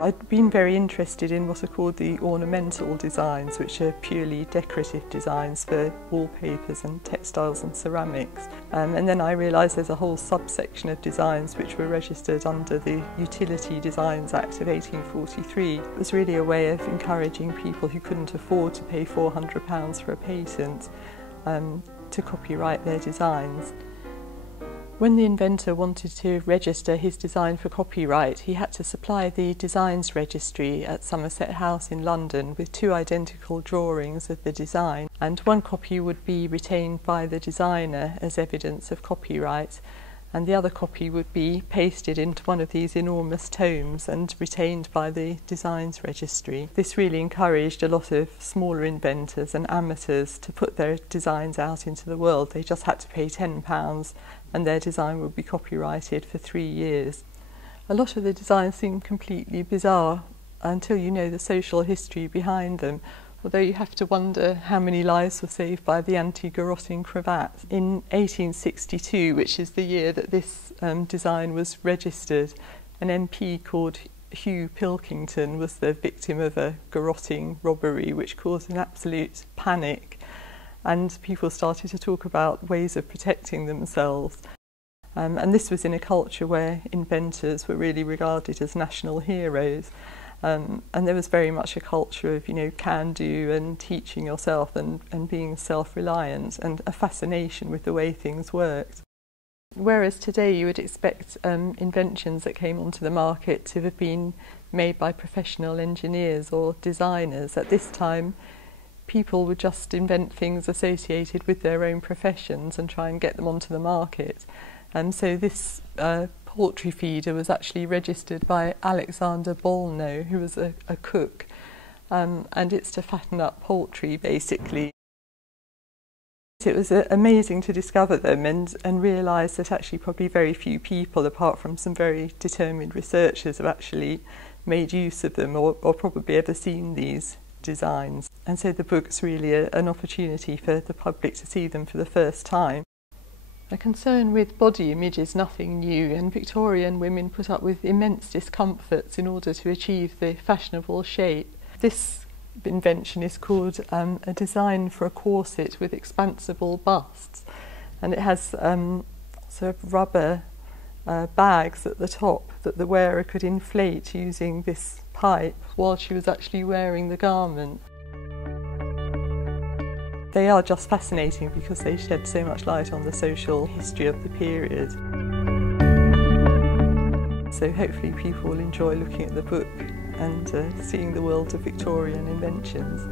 I'd been very interested in what are called the ornamental designs, which are purely decorative designs for wallpapers and textiles and ceramics. And then I realised there's a whole subsection of designs which were registered under the Utility Designs Act of 1843. It was really a way of encouraging people who couldn't afford to pay £400 for a patent to copyright their designs. When the inventor wanted to register his design for copyright, he had to supply the Designs Registry at Somerset House in London with 2 identical drawings of the design, and 1 copy would be retained by the designer as evidence of copyright, and the other copy would be pasted into one of these enormous tomes and retained by the Designs Registry. This really encouraged a lot of smaller inventors and amateurs to put their designs out into the world. They just had to pay £10 and their design would be copyrighted for 3 years. A lot of the designs seem completely bizarre until you know the social history behind them, although you have to wonder how many lives were saved by the anti-garroting cravat. In 1862, which is the year that this design was registered, an MP called Hugh Pilkington was the victim of a garroting robbery which caused an absolute panic, and people started to talk about ways of protecting themselves. And this was in a culture where inventors were really regarded as national heroes. And there was very much a culture of, can-do and teaching yourself and being self-reliant, and a fascination with the way things worked. Whereas today you would expect inventions that came onto the market to have been made by professional engineers or designers, at this time people would just invent things associated with their own professions and try and get them onto the market. And so this poultry feeder was actually registered by Alexander Bolno, who was a cook, and it's to fatten up poultry basically. It was amazing to discover them and realise that actually probably very few people, apart from some very determined researchers, have actually made use of them or probably ever seen these designs. And so the book's really an opportunity for the public to see them for the first time. A concern with body image is nothing new, and Victorian women put up with immense discomforts in order to achieve the fashionable shape. This invention is called a design for a corset with expansible busts, and it has sort of rubber bags at the top that the wearer could inflate using this pipe while she was actually wearing the garment. They are just fascinating because they shed so much light on the social history of the period. So hopefully people will enjoy looking at the book and seeing the world of Victorian inventions.